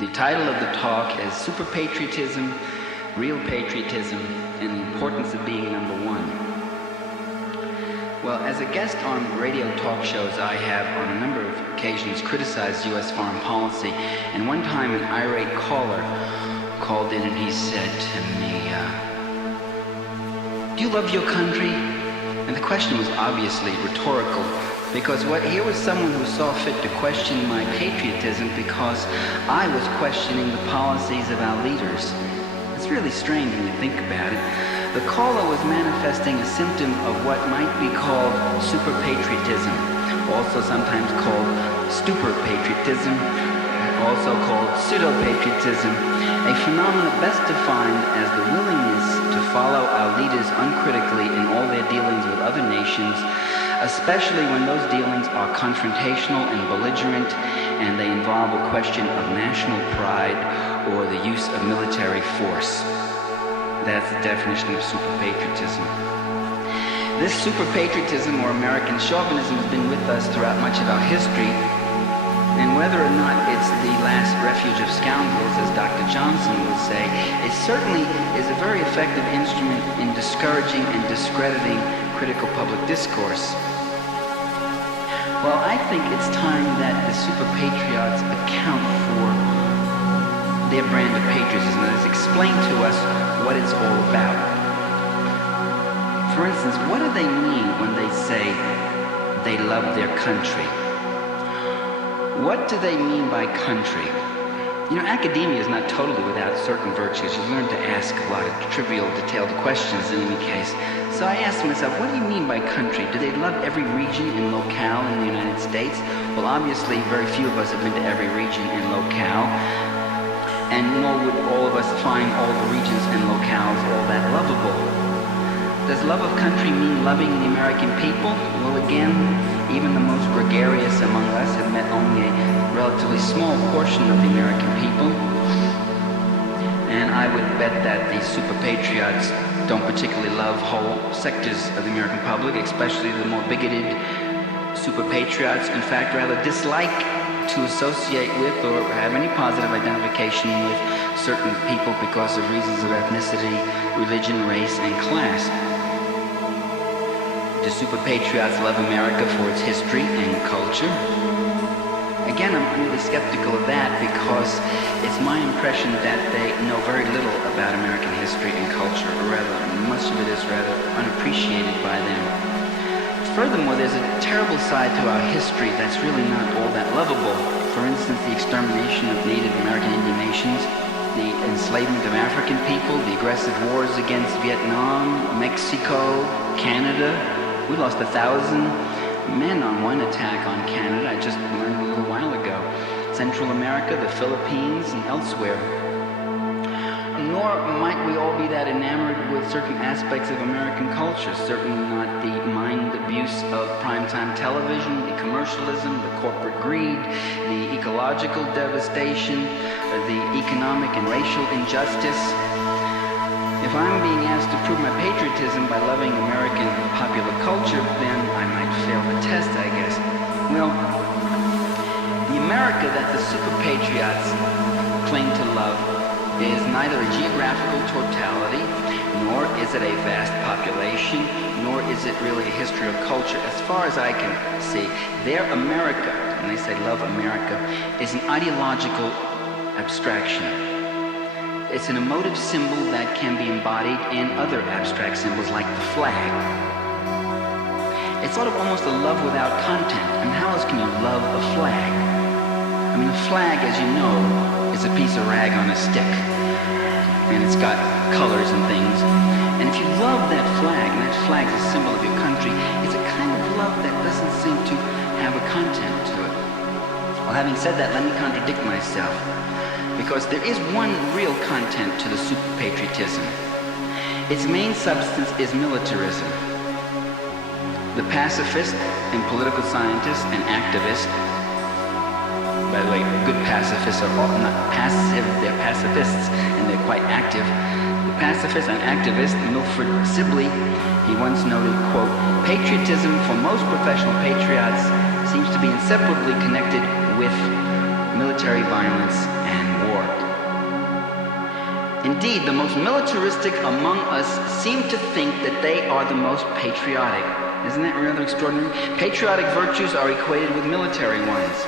The title of the talk is Superpatriotism, Real Patriotism, and the Importance of Being Number One. Well, as a guest on radio talk shows, I have on a number of occasions criticized U.S. foreign policy, and one time an irate caller called in and he said to me, do you love your country? And the question was obviously rhetorical, because here was someone who saw fit to question my patriotism because I was questioning the policies of our leaders. It's really strange when you think about it. The caller was manifesting a symptom of what might be called superpatriotism, also sometimes called stupor-patriotism, also called pseudo-patriotism, a phenomenon best defined as the willingness to follow our leaders uncritically in all their dealings with other nations, especially when those dealings are confrontational and belligerent and they involve a question of national pride or the use of military force. That's the definition of superpatriotism. This superpatriotism or American chauvinism has been with us throughout much of our history, and whether or not it's the last refuge of scoundrels, as Dr. Johnson would say, it certainly is a very effective instrument in discouraging and discrediting critical public discourse. Well, I think it's time that the superpatriots account for their brand of patriotism, that is, explain to us what it's all about. For instance, what do they mean when they say they love their country? What do they mean by country? You know, academia is not totally without certain virtues. You learn to ask a lot of trivial, detailed questions in any case. So I asked myself, what do you mean by country? Do they love every region and locale in the United States? Well, obviously, very few of us have been to every region and locale, and nor would all of us find all the regions and locales all that lovable. Does love of country mean loving the American people? Well, again, even the most gregarious among us have met only a relatively small portion of the American people. And I would bet that the superpatriots don't particularly love whole sectors of the American public, especially the more bigoted superpatriots. In fact, rather dislike to associate with or have any positive identification with certain people because of reasons of ethnicity, religion, race, and class. Do superpatriots love America for its history and culture? Again, I'm really skeptical of that because it's my impression that they know very little about American history and culture, or rather, much of it is rather unappreciated by them. Furthermore, there's a terrible side to our history that's really not all that lovable. For instance, the extermination of Native American Indian nations, the enslavement of African people, the aggressive wars against Vietnam, Mexico, Canada. We lost 1,000 men on one attack on Canada. I just learned a little while ago. Central America, the Philippines, and elsewhere. Nor might we all be that enamored with certain aspects of American culture. Certainly not the mind abuse of primetime television, the commercialism, the corporate greed, the ecological devastation, the economic and racial injustice. If I'm being asked to prove my patriotism by loving American popular culture, then I might fail the test, I guess. Well, the America that the superpatriots claim to love is neither a geographical totality, nor is it a vast population, nor is it really a history of culture. As far as I can see, their America, and they say love America, is an ideological abstraction. It's an emotive symbol that can be embodied in other abstract symbols like the flag. It's sort of almost a love without content. And how else can you love a flag? I mean, a flag, as you know, is a piece of rag on a stick. And it's got colors and things. And if you love that flag, and that flag's a symbol of your country, it's a kind of love that doesn't seem to have a content to it. Well, having said that, let me contradict myself. Because there is one real content to the superpatriotism. Its main substance is militarism. The pacifist and political scientist and activist, by the way, good pacifists are not passive, they're pacifists, and they're quite active. The pacifist and activist, Milford Sibley, he once noted, quote, patriotism for most professional patriots seems to be inseparably connected with military violence and war. Indeed, the most militaristic among us seem to think that they are the most patriotic. Isn't that rather extraordinary? Patriotic virtues are equated with military ones.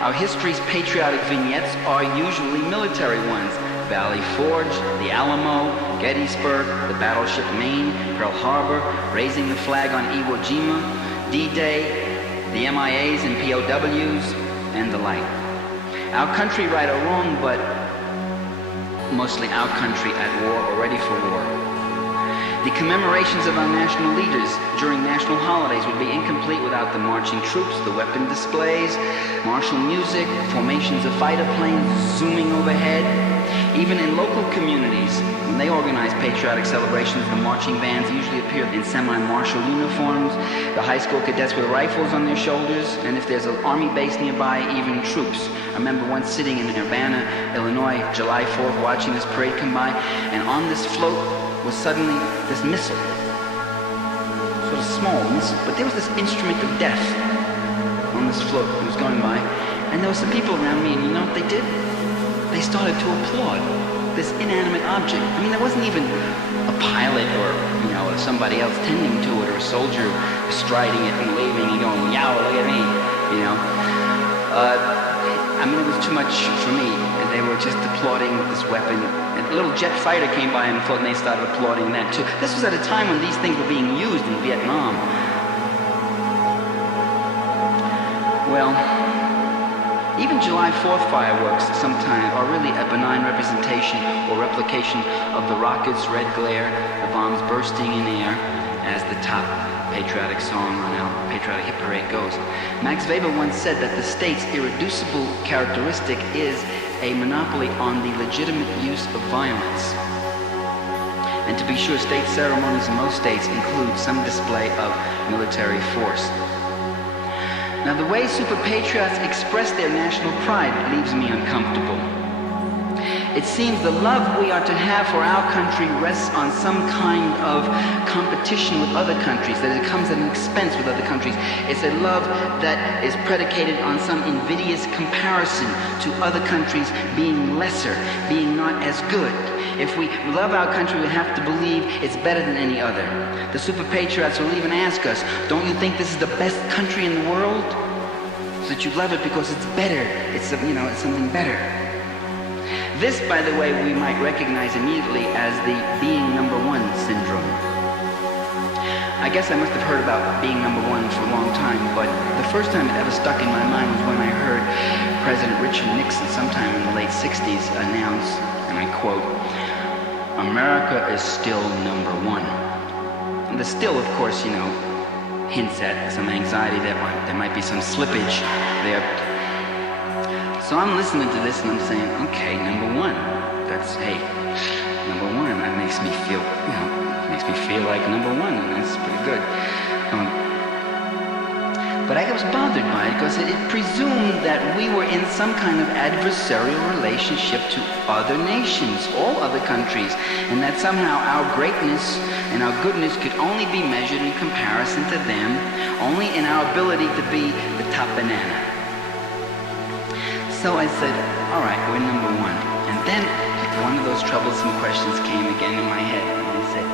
Our history's patriotic vignettes are usually military ones. Valley Forge, the Alamo, Gettysburg, the battleship Maine, Pearl Harbor, raising the flag on Iwo Jima, D-Day, the MIAs and POWs, and the like. Our country, right or wrong, but mostly our country at war or ready for war. The commemorations of our national leaders during national holidays would be incomplete without the marching troops, the weapon displays, martial music, formations of fighter planes zooming overhead. Even in local communities, when they organize patriotic celebrations, the marching bands usually appear in semi-martial uniforms, the high school cadets with rifles on their shoulders, and if there's an army base nearby, even troops. I remember once sitting in Urbana, Illinois, July 4th, watching this parade come by, and on this float was suddenly this missile. Sort of small missile, but there was this instrument of death on this float that was going by, and there were some people around me, and you know what they did? They started to applaud this inanimate object. I mean, there wasn't even a pilot or, you know, somebody else tending to it, or a soldier striding it and waving and going, yow, look at me, you know. I mean, it was too much for me. They were just applauding this weapon. And a little jet fighter came by on the float and they started applauding that too. This was at a time when these things were being used in Vietnam. Well, even July 4th fireworks sometimes are really a benign representation or replication of the rockets' red glare, the bombs bursting in air, as the top patriotic song on our patriotic hit parade goes. Max Weber once said that the state's irreducible characteristic is a monopoly on the legitimate use of violence. And to be sure, state ceremonies in most states include some display of military force. Now, the way super patriots express their national pride leaves me uncomfortable. It seems the love we are to have for our country rests on some kind of competition with other countries, that it comes at an expense with other countries. It's a love that is predicated on some invidious comparison to other countries being lesser, being not as good. If we love our country, we have to believe it's better than any other. The super patriots will even ask us, don't you think this is the best country in the world? So that you love it because it's better. It's, you know, it's something better. This, by the way, we might recognize immediately as the being number one syndrome. I guess I must have heard about being number one for a long time, but the first time it ever stuck in my mind was when I heard President Richard Nixon sometime in the late 60s announce, and I quote, "America is still number one." And the still, of course, you know, hints at some anxiety that there might be some slippage there. So I'm listening to this and I'm saying, okay, number one. That's, hey, number one. That makes me feel, you know, makes me feel like number one, and that's pretty good. But I was bothered by it because it presumed that we were in some kind of adversarial relationship to other nations, all other countries, and that somehow our greatness and our goodness could only be measured in comparison to them, only in our ability to be the top banana. So I said, all right, we're number one. And then one of those troublesome questions came again in my head. And I said,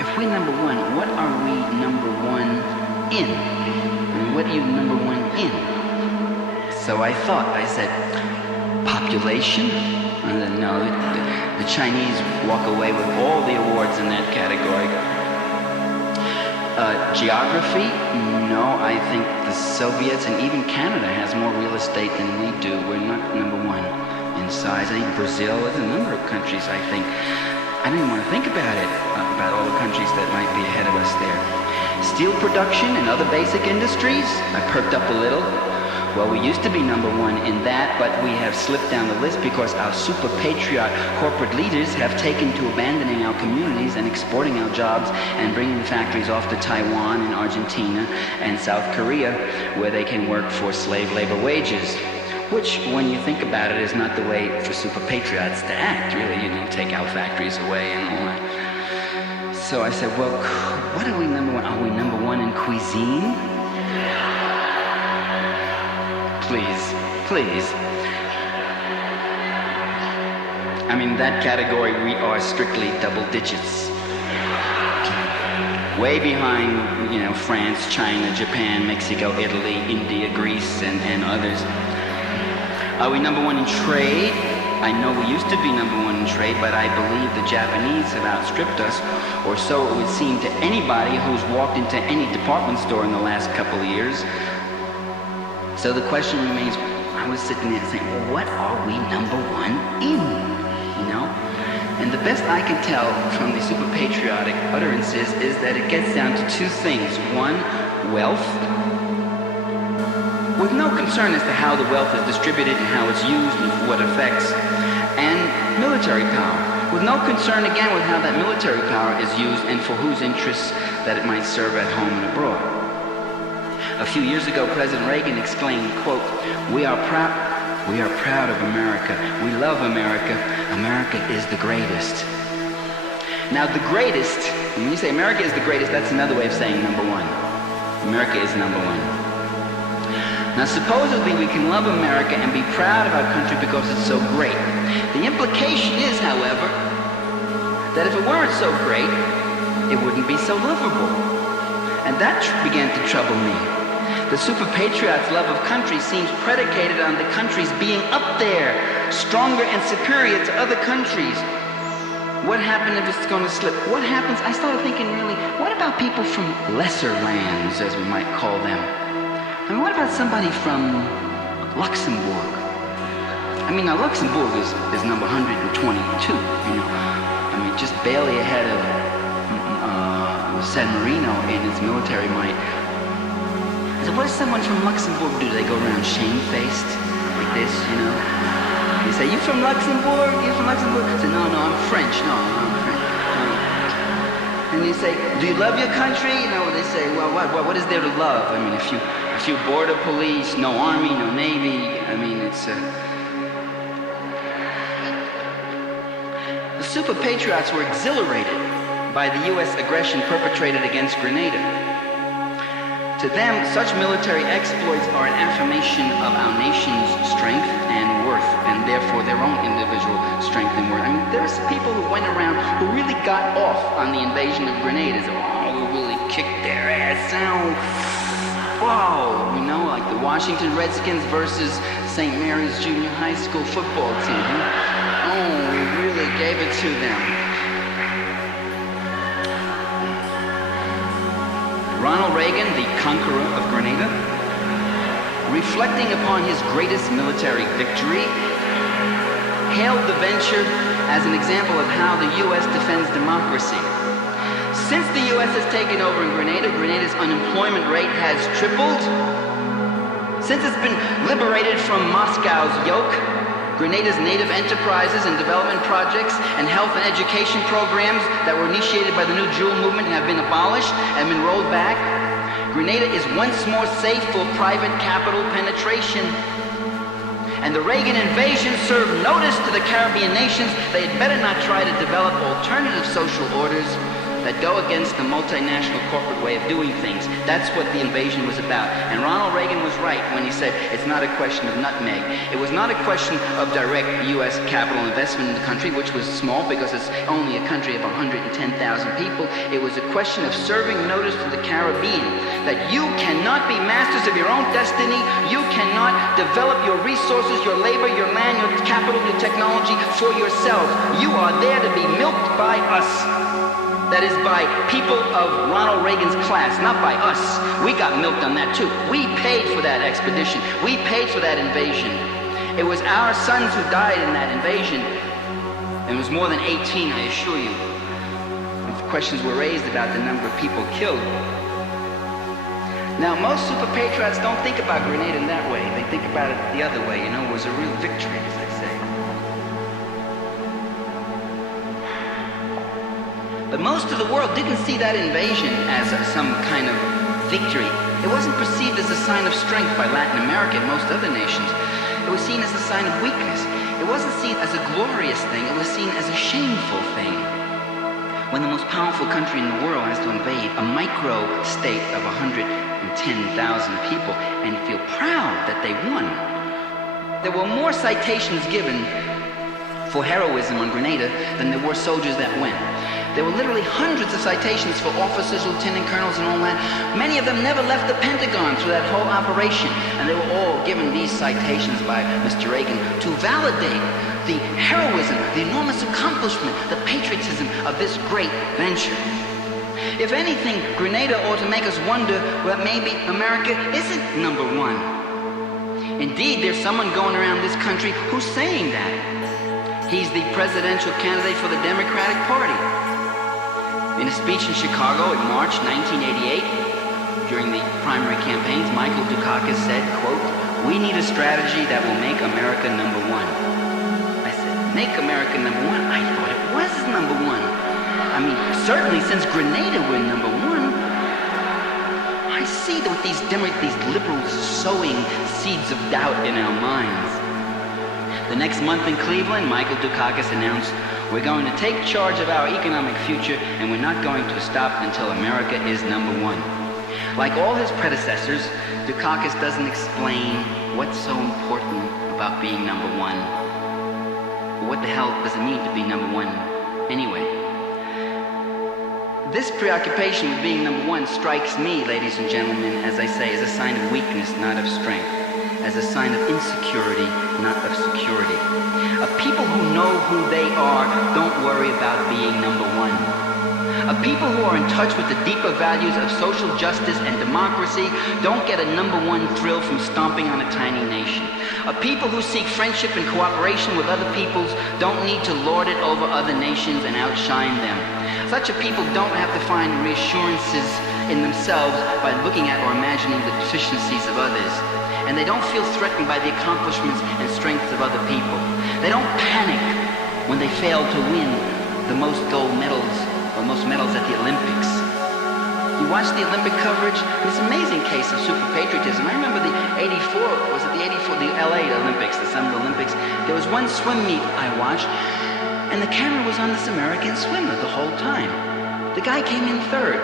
if we're number one, what are we number one in? And what are you number one in? So I thought, I said, population? And then no, the Chinese walk away with all the awards in that category. Geography? No, I think the Soviets and even Canada has more real estate than we do. We're not number one in size. I think Brazil is a number of countries, I think. I didn't even want to think about it, about all the countries that might be ahead of us there. Steel production and other basic industries? I perked up a little. Well, we used to be number one in that, but we have slipped down the list because our super patriot corporate leaders have taken to abandoning our communities and exporting our jobs and bringing the factories off to Taiwan and Argentina and South Korea, where they can work for slave labor wages. Which, when you think about it, is not the way for super patriots to act, really. You know, take our factories away and all that. So I said, well, what are we number one? Are we number one in cuisine? Please, please. I mean, that category, we are strictly double digits. Way behind, France, China, Japan, Mexico, Italy, India, Greece, and others. Are we number one in trade? I know we used to be number one in trade, but I believe the Japanese have outstripped us, or so it would seem to anybody who's walked into any department store in the last couple of years. So the question remains, I was sitting there saying, well, what are we number one in? And the best I can tell from the super patriotic utterances is that it gets down to two things. One, wealth, with no concern as to how the wealth is distributed and how it's used and for what effects, and military power, with no concern again with how that military power is used and for whose interests that it might serve at home and abroad. A few years ago, President Reagan exclaimed, quote, we are proud of America. We love America. America is the greatest. Now, the greatest, when you say America is the greatest, that's another way of saying number one. America is number one. Now, supposedly we can love America and be proud of our country because it's so great. The implication is, however, that if it weren't so great, it wouldn't be so lovable. And that began to trouble me. The super patriot's love of country seems predicated on the country's being up there, stronger and superior to other countries. What happens if it's going to slip? What happens? I started thinking, really, what about people from lesser lands, as we might call them? I mean, what about somebody from Luxembourg? I mean, now Luxembourg is number 122, I mean, just barely ahead of San Marino in its military might. So what does someone from Luxembourg do? They go around shamefaced like this, You say, you from Luxembourg? You from Luxembourg? I say, no, I'm French. No, I'm French. No. And you say, do you love your country? They say, well, what is there to love? I mean, a few border police, no army, no navy. I mean, it's The super patriots were exhilarated by the U.S. aggression perpetrated against Grenada. To them, such military exploits are an affirmation of our nation's strength and worth, and therefore their own individual strength and worth. I mean, there are some people who went around who really got off on the invasion of Grenada. We really kicked their ass out. Wow, like the Washington Redskins versus St. Mary's Junior High School football team. Oh, we really gave it to them. Ronald Reagan, the conqueror of Grenada, reflecting upon his greatest military victory, hailed the venture as an example of how the U.S. defends democracy. Since the U.S. has taken over in Grenada, Grenada's unemployment rate has tripled. Since it's been liberated from Moscow's yoke, Grenada's native enterprises and development projects and health and education programs that were initiated by the New Jewel movement have been abolished and been rolled back. Grenada is once more safe for private capital penetration. And the Reagan invasion served notice to the Caribbean nations they had better not try to develop alternative social orders that go against the multinational corporate way of doing things. That's what the invasion was about. And Ronald Reagan was right when he said it's not a question of nutmeg. It was not a question of direct U.S. capital investment in the country, which was small because it's only a country of 110,000 people. It was a question of serving notice to the Caribbean that you cannot be masters of your own destiny. You cannot develop your resources, your labor, your land, your capital, your technology for yourselves. You are there to be milked by us. That is by people of Ronald Reagan's class, not by us. We got milked on that too. We paid for that expedition. We paid for that invasion. It was our sons who died in that invasion. It was more than 18, I assure you. Questions were raised about the number of people killed. Now, most super patriots don't think about Grenada in that way. They think about it the other way. It was a real victory, as they say. But most of the world didn't see that invasion as some kind of victory. It wasn't perceived as a sign of strength by Latin America and most other nations. It was seen as a sign of weakness. It wasn't seen as a glorious thing. It was seen as a shameful thing. When the most powerful country in the world has to invade a micro state of 110,000 people and feel proud that they won. There were more citations given for heroism on Grenada than there were soldiers that went. There were literally hundreds of citations for officers, lieutenant colonels, and all that. Many of them never left the Pentagon through that whole operation, and they were all given these citations by Mr. Reagan to validate the heroism, the enormous accomplishment, the patriotism of this great venture. If anything, Grenada ought to make us wonder that maybe America isn't number one. Indeed, there's someone going around this country who's saying that. He's the presidential candidate for the Democratic Party. In a speech in Chicago in March 1988, during the primary campaigns, Michael Dukakis said, quote, "We need a strategy that will make America number one." I said, make America number one? I thought it was number one. I mean, certainly since Grenada we're number one. I see that with these liberals sowing seeds of doubt in our minds. The next month in Cleveland, Michael Dukakis announced, "We're going to take charge of our economic future, and we're not going to stop until America is number one." Like all his predecessors, Dukakis doesn't explain what's so important about being number one. But what the hell does it mean to be number one anyway? This preoccupation with being number one strikes me, ladies and gentlemen, as I say, as a sign of weakness, not of strength. As a sign of insecurity, not of security. A people who know who they are don't worry about being number one. A people who are in touch with the deeper values of social justice and democracy don't get a number one thrill from stomping on a tiny nation. A people who seek friendship and cooperation with other peoples don't need to lord it over other nations and outshine them. Such a people don't have to find reassurances in themselves by looking at or imagining the deficiencies of others. And they don't feel threatened by the accomplishments and strengths of other people. They don't panic when they fail to win the most gold medals or most medals at the Olympics. You watch the Olympic coverage, it's an amazing case of superpatriotism. I remember the 84, was it the 84, the LA Olympics, the Summer Olympics. There was one swim meet I watched, and the camera was on this American swimmer the whole time. The guy came in third.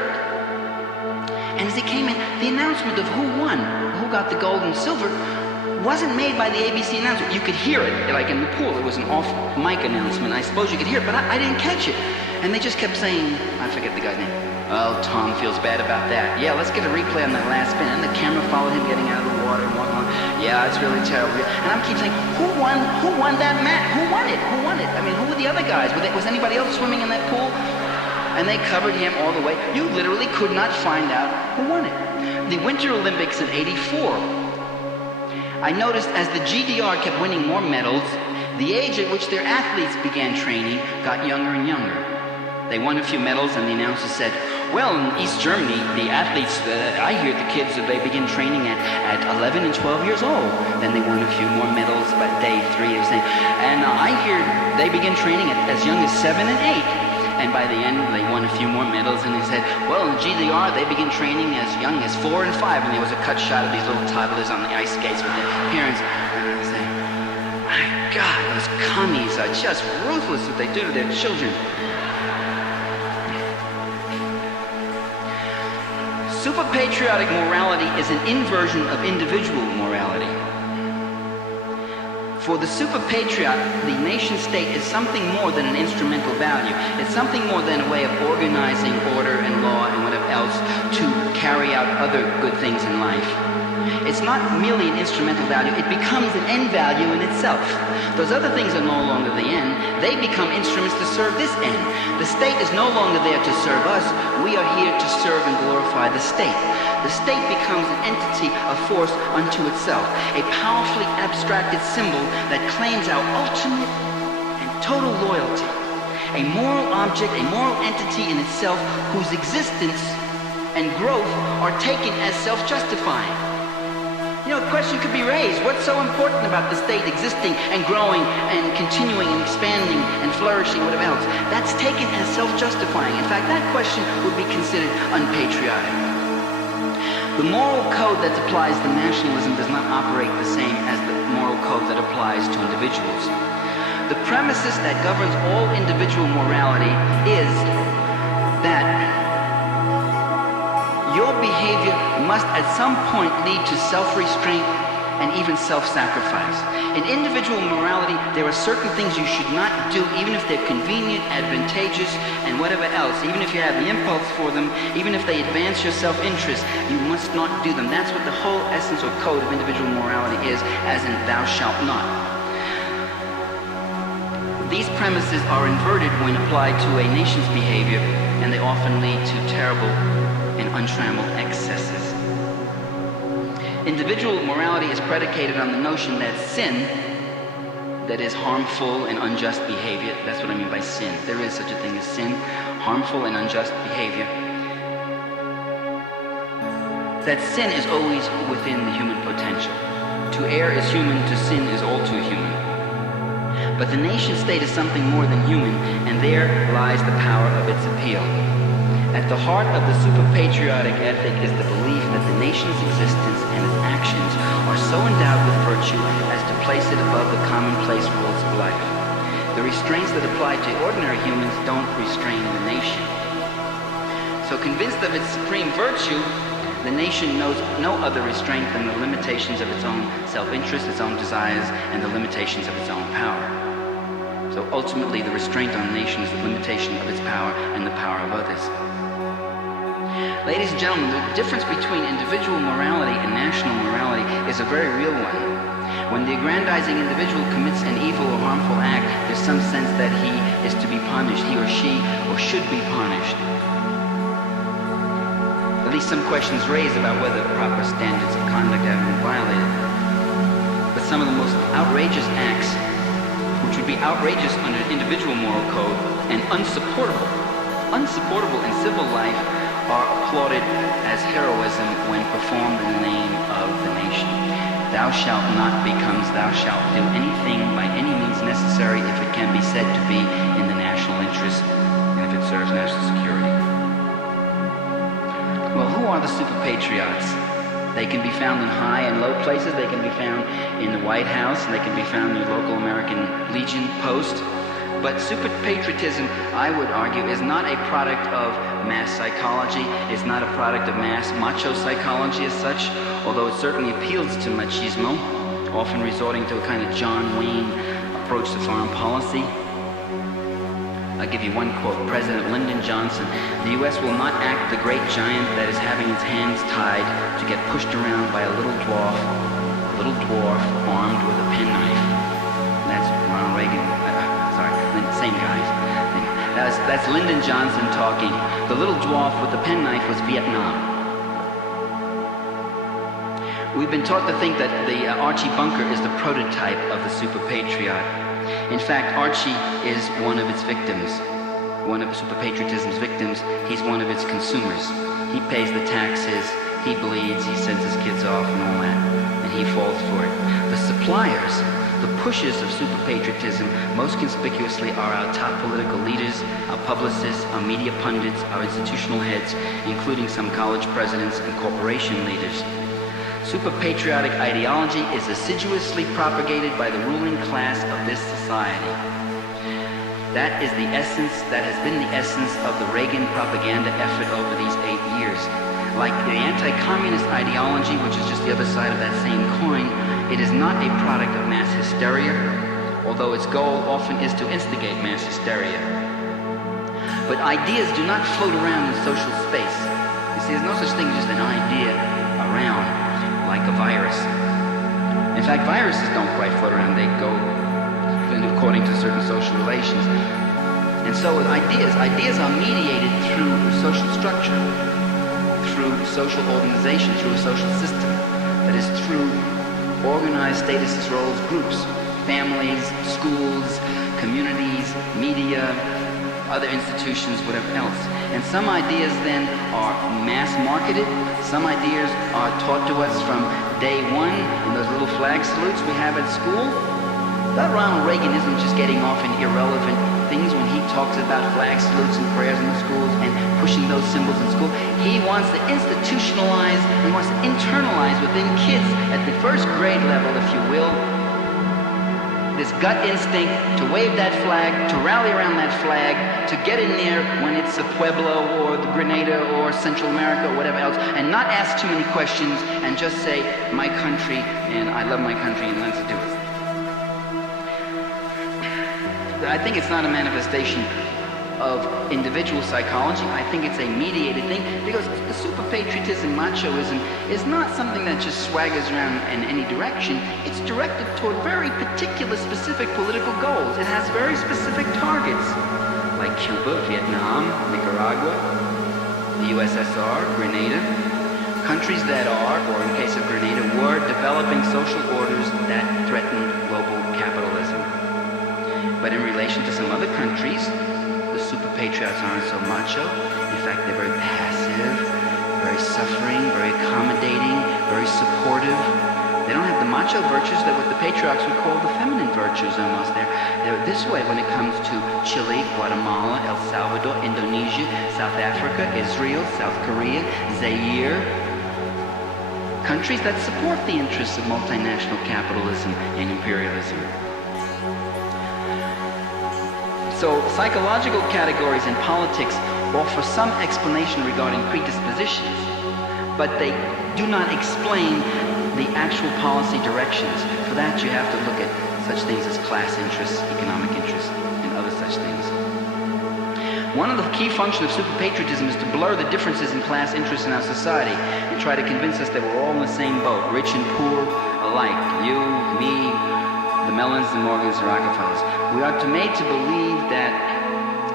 And as he came in, the announcement of who won, who got the gold and silver, wasn't made by the ABC announcement. You could hear it, like in the pool. It was an off-mic announcement. I suppose you could hear it, but I didn't catch it. And they just kept saying, I forget the guy's name. Oh, Tom feels bad about that. Yeah, let's get a replay on that last spin. And the camera followed him getting out of the water and walking on. Yeah, it's really terrible. And I'm keep saying, who won that match? Who won it? Who won it? I mean, who were the other guys? Was anybody else swimming in that pool? And they covered him all the way. You literally could not find out who won it. The Winter Olympics in '84. I noticed as the GDR kept winning more medals, the age at which their athletes began training got younger and younger. They won a few medals and the announcer said, well, in East Germany, the athletes, I hear the kids, they begin training at 11 and 12 years old. Then they won a few more medals by day 3, they were saying. And I hear they begin training at as young as 7 and 8. And by the end, they won a few more medals, and they said, well, in GDR, they begin training as young as 4 and 5, and there was a cut shot of these little toddlers on the ice skates with their parents. And I was saying, my God, those commies are just ruthless what they do to their children. Super-patriotic morality is an inversion of individual morality. For the super-patriot, the nation-state is something more than an instrumental value. It's something more than a way of organizing order and law and whatever else to carry out other good things in life. It's not merely an instrumental value, it becomes an end value in itself. Those other things are no longer the end, they become instruments to serve this end. The state is no longer there to serve us, we are here to serve and glorify the state. The state becomes an entity, a force unto itself, a powerfully abstracted symbol that claims our ultimate and total loyalty, a moral object, a moral entity in itself whose existence and growth are taken as self-justifying. You know, a question could be raised, what's so important about the state existing and growing and continuing and expanding and flourishing, whatever else? That's taken as self-justifying. In fact, that question would be considered unpatriotic. The moral code that applies to nationalism does not operate the same as the moral code that applies to individuals. The premises that governs all individual morality is that your behavior must at some point lead to self-restraint and even self-sacrifice. In individual morality, there are certain things you should not do, even if they're convenient, advantageous, and whatever else. Even if you have the impulse for them, even if they advance your self-interest, you must not do them. That's what the whole essence or code of individual morality is, as in thou shalt not. These premises are inverted when applied to a nation's behavior, and they often lead to terrible and untrammeled excesses. Individual morality is predicated on the notion that sin, that is harmful and unjust behavior, that's what I mean by sin. There is such a thing as sin, harmful and unjust behavior. That sin is always within the human potential. To err is human, to sin is all too human. But the nation state is something more than human, and there lies the power of its appeal. At the heart of the super-patriotic ethic is the belief that the nation's existence and its actions are so endowed with virtue as to place it above the commonplace rules of life. The restraints that apply to ordinary humans don't restrain the nation. So convinced of its supreme virtue, the nation knows no other restraint than the limitations of its own self-interest, its own desires, and the limitations of its own power. So ultimately, the restraint on the nation is the limitation of its power and the power of others. Ladies and gentlemen, the difference between individual morality and national morality is a very real one. When the aggrandizing individual commits an evil or harmful act, there's some sense that he is to be punished, he or she, or should be punished. At least some questions raised about whether proper standards of conduct have been violated. But some of the most outrageous acts, which would be outrageous under individual moral code and unsupportable in civil life, are applauded as heroism when performed in the name of the nation. Thou shalt not becomes thou shalt do anything by any means necessary if it can be said to be in the national interest and if it serves national security. Well, who are the super-patriots? They can be found in high and low places. They can be found in the White House, and they can be found in your local American Legion post. But super-patriotism, I would argue, is not a product of mass psychology. It's not a product of mass macho psychology as such, although it certainly appeals to machismo, often resorting to a kind of John Wayne approach to foreign policy. I'll give you one quote. President Lyndon Johnson: "The U.S. will not act the great giant that is having its hands tied to get pushed around by a little dwarf armed with a penknife." That's Ronald Reagan. Same guys. That's Lyndon Johnson talking. The little dwarf with the penknife was Vietnam. We've been taught to think that the Archie Bunker is the prototype of the super-patriot. In fact, Archie is one of its victims, one of super-patriotism's victims. He's one of its consumers. He pays the taxes, he bleeds, he sends his kids off and all that, and he falls for it. The suppliers, the pushers of super-patriotism, most conspicuously are our top political leaders, our publicists, our media pundits, our institutional heads, including some college presidents and corporation leaders. Super-patriotic ideology is assiduously propagated by the ruling class of this society. That is the essence, that has been the essence of the Reagan propaganda effort over these 8 years. Like the anti-communist ideology, which is just the other side of that same coin, it is not a product of mass hysteria, although its goal often is to instigate mass hysteria. But ideas do not float around in social space. You see, there's no such thing as just an idea around, like a virus. In fact, viruses don't quite float around. They go according to certain social relations. And so with ideas are mediated through social structure, through social organization, through a social system. That is, through organized statuses, roles, groups, families, schools, communities, media, other institutions, whatever else. And some ideas then are mass marketed. Some ideas are taught to us from day one in those little flag salutes we have at school. That Ronald Reagan isn't just getting off in irrelevant things when he talks about flag salutes and prayers in the schools and pushing those symbols in school. He wants to institutionalize, he wants to internalize within kids at the first grade level, if you will, this gut instinct to wave that flag, to rally around that flag, to get in there when it's a Pueblo or the Grenada or Central America or whatever else, and not ask too many questions and just say, my country, and I love my country, and let's do it. I think it's not a manifestation of individual psychology. I think it's a mediated thing, because the super-patriotism, machoism, is not something that just swaggers around in any direction. It's directed toward very particular, specific political goals. It has very specific targets, like Cuba, Vietnam, Nicaragua, the USSR, Grenada, countries that are, or in case of Grenada, were developing social orders that threaten global capitalism. But in relation to some other countries, the super patriots aren't so macho. In fact, they're very passive, very suffering, very accommodating, very supportive. They don't have the macho virtues that what the patriarchs would call the feminine virtues almost. They're this way when it comes to Chile, Guatemala, El Salvador, Indonesia, South Africa, Israel, South Korea, Zaire. Countries that support the interests of multinational capitalism and imperialism. So psychological categories in politics offer some explanation regarding predispositions, but they do not explain the actual policy directions. For that, you have to look at such things as class interests, economic interests, and other such things. One of the key functions of super-patriotism is to blur the differences in class interests in our society and try to convince us that we're all in the same boat, rich and poor alike, you, me, the Mellons, the Morgans, the Rockefellers. We are made to believe that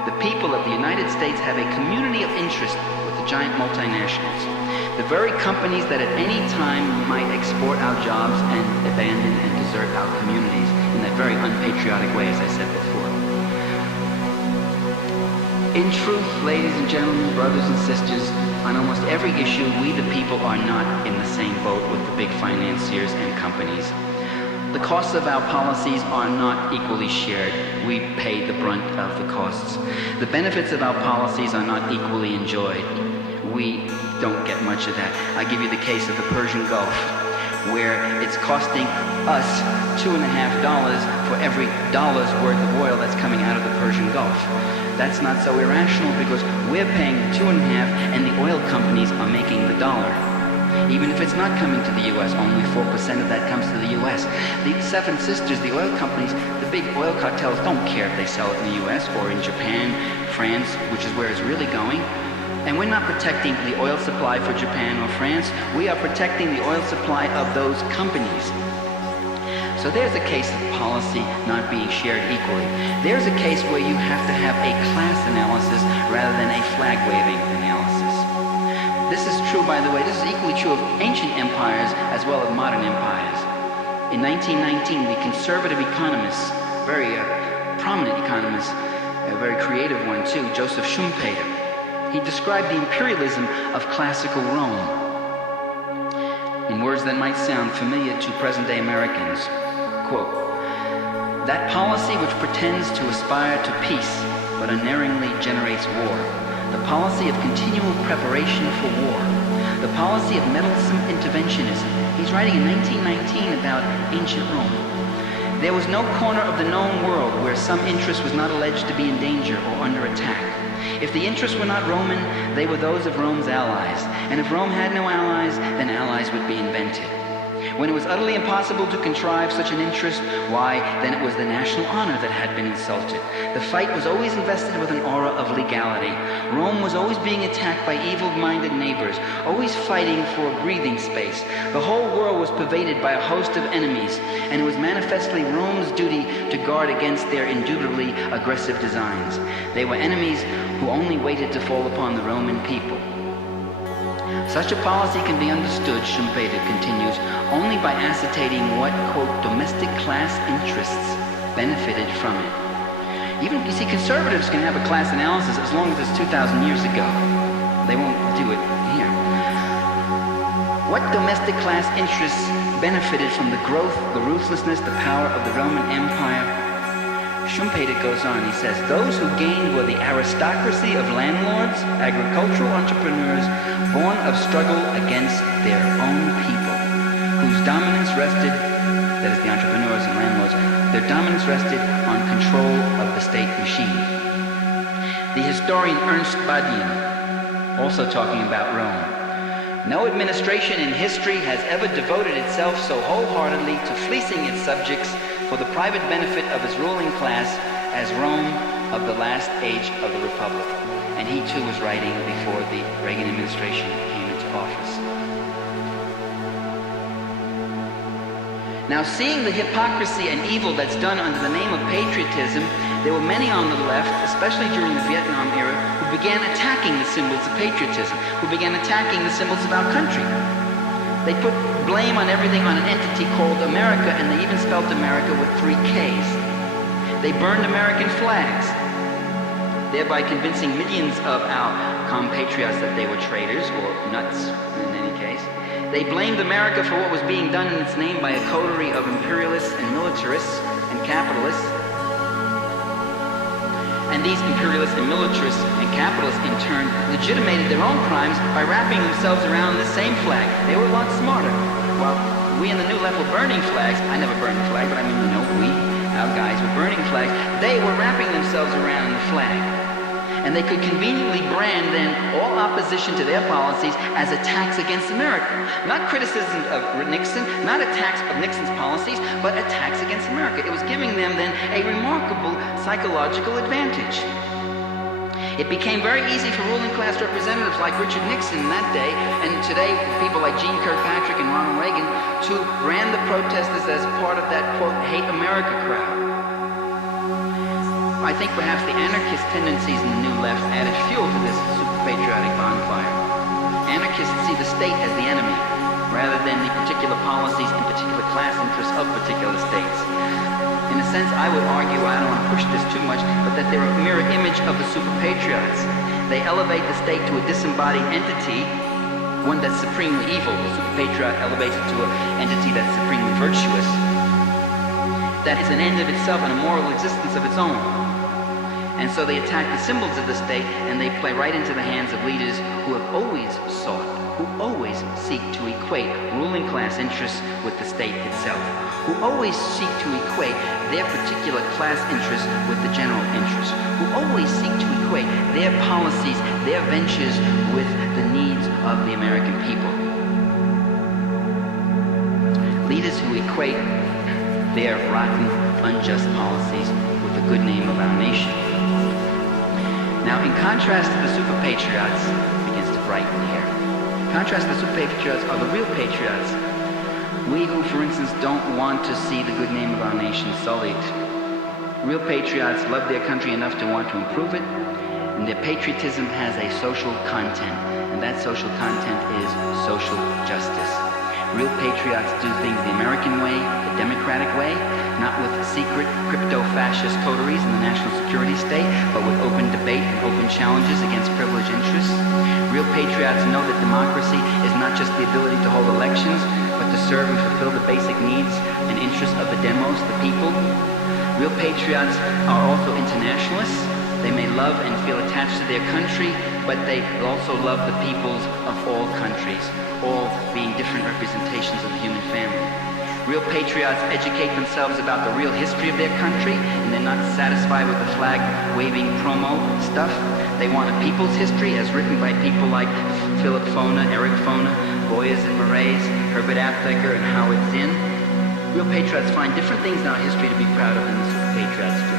the people of the United States have a community of interest with the giant multinationals, the very companies that at any time might export our jobs and abandon and desert our communities in that very unpatriotic way, as I said before. In truth, ladies and gentlemen, brothers and sisters, on almost every issue, we the people are not in the same boat with the big financiers and companies. The costs of our policies are not equally shared. We pay the brunt of the costs. The benefits of our policies are not equally enjoyed. We don't get much of that. I give you the case of the Persian Gulf, where it's costing us $2.50 for every dollar's worth of oil that's coming out of the Persian Gulf. That's not so irrational, because we're paying $2.50 and the oil companies are making the dollar. Even if it's not coming to the U.S., only 4% of that comes to the U.S. The Seven Sisters, the oil companies, the big oil cartels don't care if they sell it in the U.S. or in Japan, France, which is where it's really going. And we're not protecting the oil supply for Japan or France. We are protecting the oil supply of those companies. So there's a case of policy not being shared equally. There's a case where you have to have a class analysis rather than a flag-waving analysis. This is true, by the way, this is equally true of ancient empires as well as modern empires. In 1919, the conservative economist, very prominent economist, a very creative one too, Joseph Schumpeter, he described the imperialism of classical Rome in words that might sound familiar to present-day Americans. Quote, "That policy which pretends to aspire to peace but unerringly generates war. The policy of continual preparation for war. The policy of meddlesome interventionism." He's writing in 1919 about ancient Rome. "There was no corner of the known world where some interest was not alleged to be in danger or under attack. If the interests were not Roman, they were those of Rome's allies. And if Rome had no allies, then allies would be invented. When it was utterly impossible to contrive such an interest, why, then it was the national honor that had been insulted. The fight was always invested with an aura of legality. Rome was always being attacked by evil-minded neighbors, always fighting for a breathing space. The whole world was pervaded by a host of enemies, and it was manifestly Rome's duty to guard against their indubitably aggressive designs. They were enemies who only waited to fall upon the Roman people. Such a policy can be understood," Schumpeter continues, "only by ascertaining what, quote, domestic class interests benefited from it." Even, you see, conservatives can have a class analysis as long as it's 2,000 years ago. They won't do it here. What domestic class interests benefited from the growth, the ruthlessness, the power of the Roman Empire? Schumpeter goes on, he says, "Those who gained were the aristocracy of landlords, agricultural entrepreneurs, born of struggle against their own people, whose dominance wrested that is the entrepreneurs and landlords, their dominance rested on control of the state machine. The historian Ernst Badin, also talking about Rome, no administration in history has ever devoted itself so wholeheartedly to fleecing its subjects for the private benefit of its ruling class as Rome of the last age of the Republic. And he too was writing before the Reagan administration came into office. Now, seeing the hypocrisy and evil that's done under the name of patriotism, there were many on the left, especially during the Vietnam era, who began attacking the symbols of patriotism, who began attacking the symbols of our country. They put blame on everything on an entity called America, and they even spelled America with 3 Ks. They burned American flags, thereby convincing millions of our compatriots that they were traitors, or nuts in any case. They blamed America for what was being done in its name by a coterie of imperialists and militarists and capitalists. And these imperialists and militarists and capitalists in turn legitimated their own crimes by wrapping themselves around the same flag. They were a lot smarter. While we in the New Left were burning flags, I never burned a flag, but I mean, you know, our guys were burning flags, they were wrapping themselves around the flag. And they could conveniently brand then all opposition to their policies as attacks against America. Not criticism of Nixon, not attacks of Nixon's policies, but attacks against America. It was giving them then a remarkable psychological advantage. It became very easy for ruling class representatives like Richard Nixon in that day, and today people like Gene Kirkpatrick and Ronald Reagan, to brand the protesters as part of that, quote, hate America crowd. I think perhaps the anarchist tendencies in the New Left added fuel to this super patriotic bonfire. Anarchists see the state as the enemy, rather than the particular policies and particular class interests of particular states. In a sense, I would argue, I don't want to push this too much, but that they're a mirror image of the super patriots. They elevate the state to a disembodied entity, one that's supremely evil. The super patriot elevates it to an entity that's supremely virtuous, that is an end of itself and a moral existence of its own. And so they attack the symbols of the state, and they play right into the hands of leaders who have always sought, who always seek to equate ruling class interests with the state itself, who always seek to equate their particular class interests with the general interest, who always seek to equate their policies, their ventures with the needs of the American people. Leaders who equate their rotten, unjust policies with the good name of our nation. Now, in contrast to the super patriots, it begins to brighten here. In contrast to the super patriots are the real patriots. We who, for instance, don't want to see the good name of our nation sullied. Real patriots love their country enough to want to improve it, and their patriotism has a social content, and that social content is social justice. Real patriots do things the American way, the democratic way, not with secret crypto-fascist coteries in the national security state, but with open debate and open challenges against privileged interests. Real patriots know that democracy is not just the ability to hold elections, but to serve and fulfill the basic needs and interests of the demos, the people. Real patriots are also internationalists. They may love and feel attached to their country, but they also love the peoples of all countries, all being different representations of the human family. Real patriots educate themselves about the real history of their country, and they're not satisfied with the flag-waving promo stuff. They want a people's history as written by people like Philip Foner, Eric Foner, Boyers and Murrays, Herbert Aptheker, and Howard Zinn. Real patriots find different things in our history to be proud of than the super patriots do.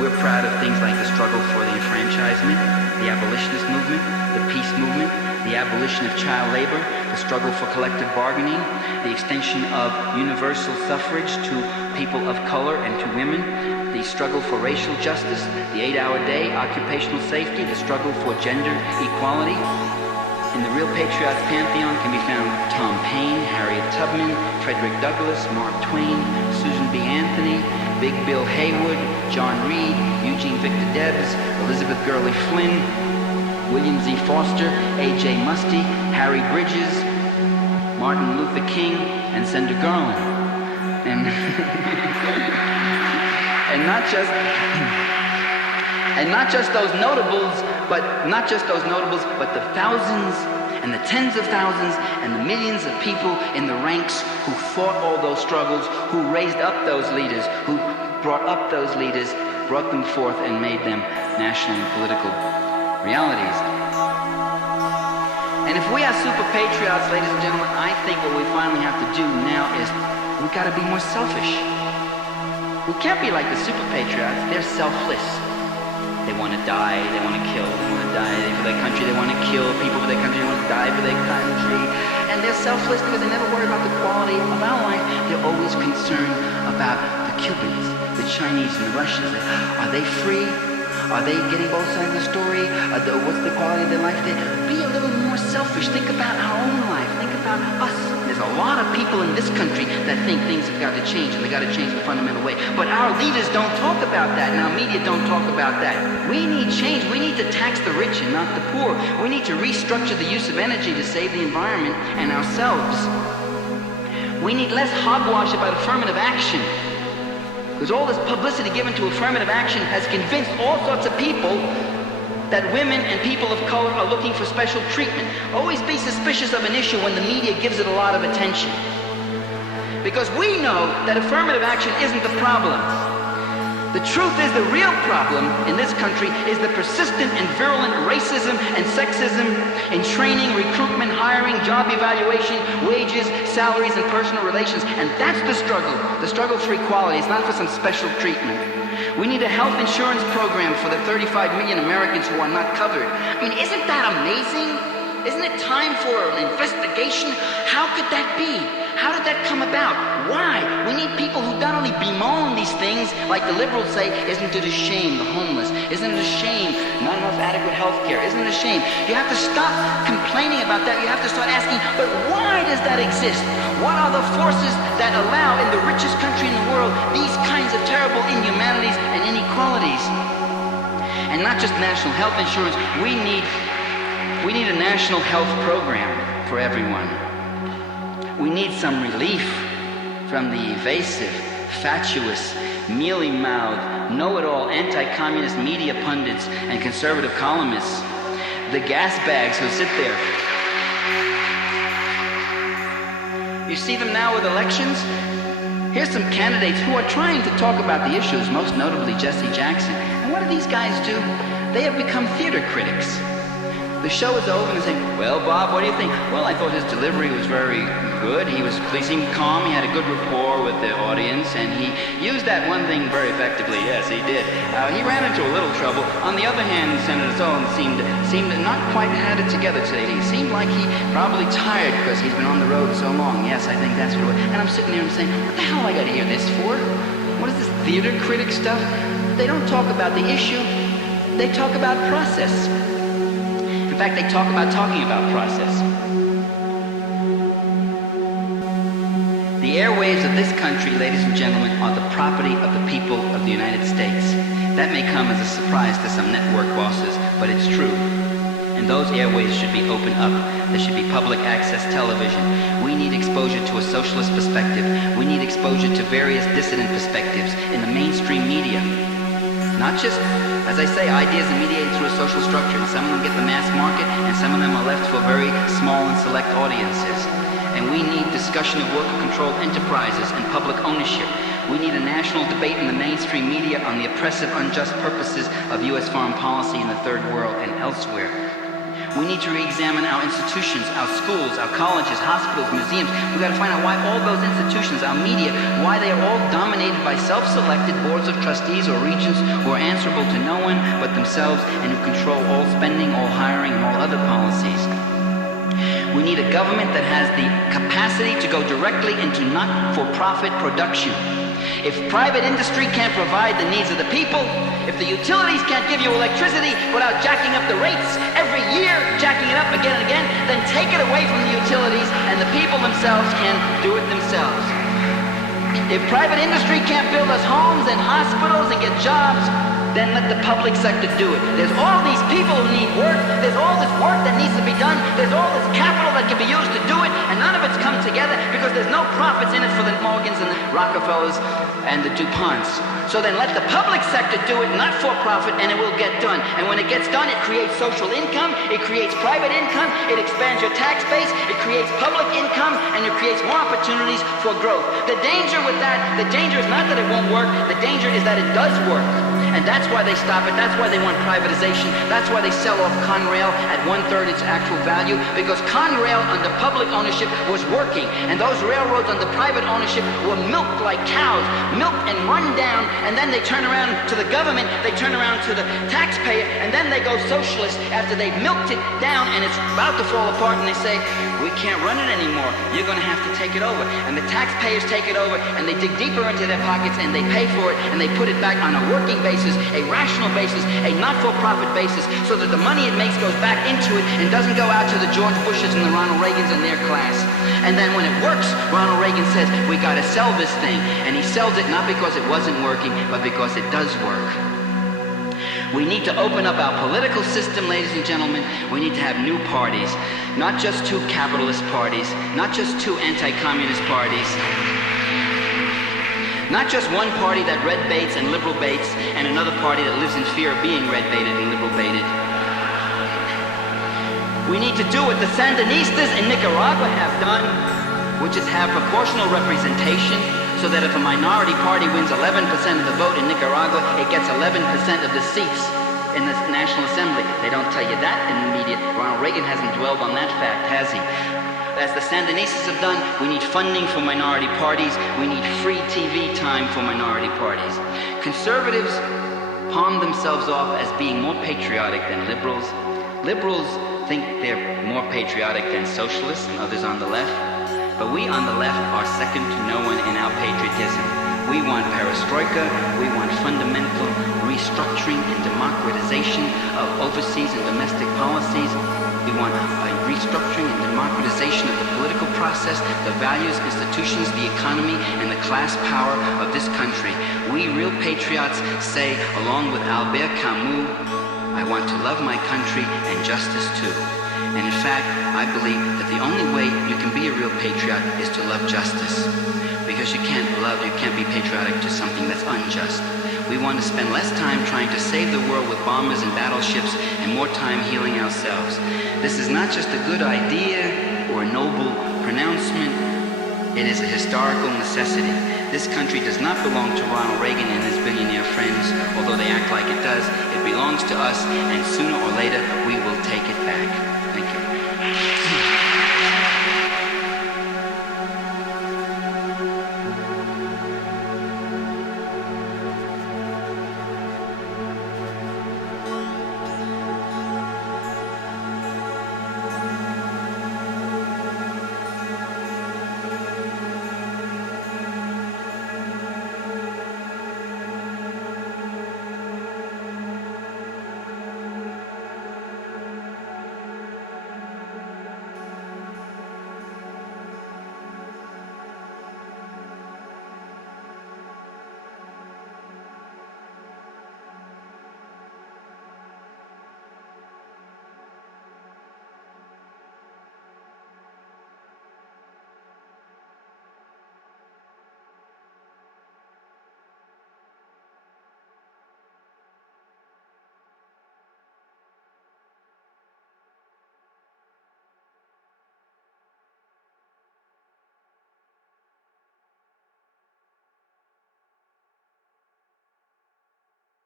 We're proud of things like the struggle for the enfranchisement, the abolitionist movement, the peace movement, the abolition of child labor, the struggle for collective bargaining, the extension of universal suffrage to people of color and to women, the struggle for racial justice, the 8-hour day, occupational safety, the struggle for gender equality. In the Real Patriots pantheon can be found Tom Paine, Harriet Tubman, Frederick Douglass, Mark Twain, Susan B. Anthony, Big Bill Haywood, John Reed, Eugene Victor Debs, Elizabeth Gurley Flynn, William Z. Foster, A.J. Musty, Harry Bridges, Martin Luther King, and Senator Garland. And and not just those notables, but the thousands and the tens of thousands and the millions of people in the ranks who fought all those struggles, who raised up those leaders, who brought up those leaders, brought them forth and made them national and political realities. And if we are super patriots, ladies and gentlemen, I think what we finally have to do now is we got to be more selfish. We can't be like the super patriots. They're selfless. They want to die, they want to kill, they want to die for their country, they want to kill people for their country, they want to die for their country. And they're selfless because they never worry about the quality of our life. They're always concerned about the Cubans, the Chinese, and the Russians. Are they free? Are they getting both sides of the story? What's the quality of their life? Be a little more selfish. Think about our own life. Think about us. There's a lot of people in this country that think things have got to change, and they got to change in a fundamental way. But our leaders don't talk about that, and our media don't talk about that. We need change. We need to tax the rich and not the poor. We need to restructure the use of energy to save the environment and ourselves. We need less hogwash about affirmative action. Because all this publicity given to affirmative action has convinced all sorts of people that women and people of color are looking for special treatment. Always be suspicious of an issue when the media gives it a lot of attention. Because we know that affirmative action isn't the problem. The truth is the real problem in this country is the persistent and virulent racism and sexism in training, recruitment, hiring, job evaluation, wages, salaries, and personal relations. And that's the struggle for equality. It's not for some special treatment. We need a health insurance program for the 35 million Americans who are not covered. I mean, isn't that amazing? Isn't it time for an investigation? How could that be? How did that come about? Why? We need people who not only bemoan these things, like the liberals say, isn't it a shame, the homeless? Isn't it a shame, not enough adequate health care? Isn't it a shame? You have to stop complaining about that. You have to start asking, but why does that exist? What are the forces that allow in the richest country in the world these kinds of terrible inhumanities and inequalities? And not just national health insurance, we need a national health program for everyone. We need some relief from the evasive, fatuous, mealy-mouthed, know-it-all anti-communist media pundits and conservative columnists, the gas bags who sit there. You see them now with elections? Here's some candidates who are trying to talk about the issues, most notably Jesse Jackson. And what do these guys do? They have become theater critics. The show is over and they say, well, Bob, what do you think? Well, I thought his delivery was very good. He seemed calm. He had a good rapport with the audience, and he used that one thing very effectively. Yes, he did. He ran into a little trouble. On the other hand, Senator Sullivan seemed not quite had it together today. He seemed like he probably tired because he's been on the road so long. Yes, I think that's what it was. And I'm sitting there and saying, what the hell I got to hear this for? What is this theater critic stuff? They don't talk about the issue. They talk about process. In fact, they talk about talking about process. The airwaves of this country, ladies and gentlemen, are the property of the people of the United States. That may come as a surprise to some network bosses, but it's true. And those airwaves should be opened up. There should be public access television. We need exposure to a socialist perspective. We need exposure to various dissident perspectives in the mainstream media. Not just, as I say, ideas are mediated through a social structure. And some of them get the mass market, and some of them are left for very small and select audiences. And we need discussion of worker-controlled enterprises and public ownership. We need a national debate in the mainstream media on the oppressive, unjust purposes of U.S. foreign policy in the third world and elsewhere. We need to re-examine our institutions, our schools, our colleges, hospitals, museums. We've got to find out why all those institutions, our media, why they are all dominated by self-selected boards of trustees or regents who are answerable to no one but themselves and who control all spending, all hiring, and all other policies. We need a government that has the capacity to go directly into not-for-profit production. If private industry can't provide the needs of the people, if the utilities can't give you electricity without jacking up the rates every year, jacking it up again and again, then take it away from the utilities and the people themselves can do it themselves. If private industry can't build us homes and hospitals and get jobs, then let the public sector do it. There's all these people who need work. There's all this work that needs to be done. There's all this capital that can be used to do it, and none of it's come together because there's no profits in it for the Morgans and the Rockefellers and the DuPonts. So then let the public sector do it, not for profit, and it will get done. And when it gets done, it creates social income, it creates private income, it expands your tax base, it creates public income, and it creates more opportunities for growth. The danger with that, the danger is not that it won't work, the danger is that it does work. And that's why they stop it, that's why they want privatization, that's why they sell off Conrail at 1/3 its actual value, because Conrail under public ownership was working, and those railroads under private ownership were milked like cows, milked and run down, and then they turn around to the government, they turn around to the taxpayer, and then they go socialist after they've milked it down and it's about to fall apart, and they say, we can't run it anymore, you're going to have to take it over. And the taxpayers take it over, and they dig deeper into their pockets, and they pay for it, and they put it back on a working basis, a rational basis, a not-for-profit basis, so that the money it makes goes back into it and doesn't go out to the George Bushes and the Ronald Reagans and their class. And then when it works, Ronald Reagan says, we got to sell this thing. And he sells it not because it wasn't working, but because it does work. We need to open up our political system, ladies and gentlemen. We need to have new parties, not just two capitalist parties, not just two anti-communist parties, not just one party that red baits and liberal baits, and another party that lives in fear of being red baited and liberal baited. We need to do what the Sandinistas in Nicaragua have done, which is have proportional representation, so that if a minority party wins 11% of the vote in Nicaragua, it gets 11% of the seats in the National Assembly. They don't tell you that in the media. Ronald Reagan hasn't dwelled on that fact, has he? As the Sandinistas have done, we need funding for minority parties. We need free TV time for minority parties. Conservatives palm themselves off as being more patriotic than liberals. Liberals think they're more patriotic than socialists and others on the left. But we on the left are second to no one in our patriotism. We want perestroika, we want fundamental restructuring and democratization of overseas and domestic policies. We want a restructuring and democratization of the political process, the values, institutions, the economy, and the class power of this country. We real patriots say, along with Albert Camus, I want to love my country and justice too. And in fact, I believe that the only way you can be a real patriot is to love justice. Because you can't be patriotic to something that's unjust. We want to spend less time trying to save the world with bombers and battleships and more time healing ourselves. This is not just a good idea or a noble pronouncement. It is a historical necessity. This country does not belong to Ronald Reagan and his billionaire friends, although they act like it does. It belongs to us, and sooner or later we will take it back.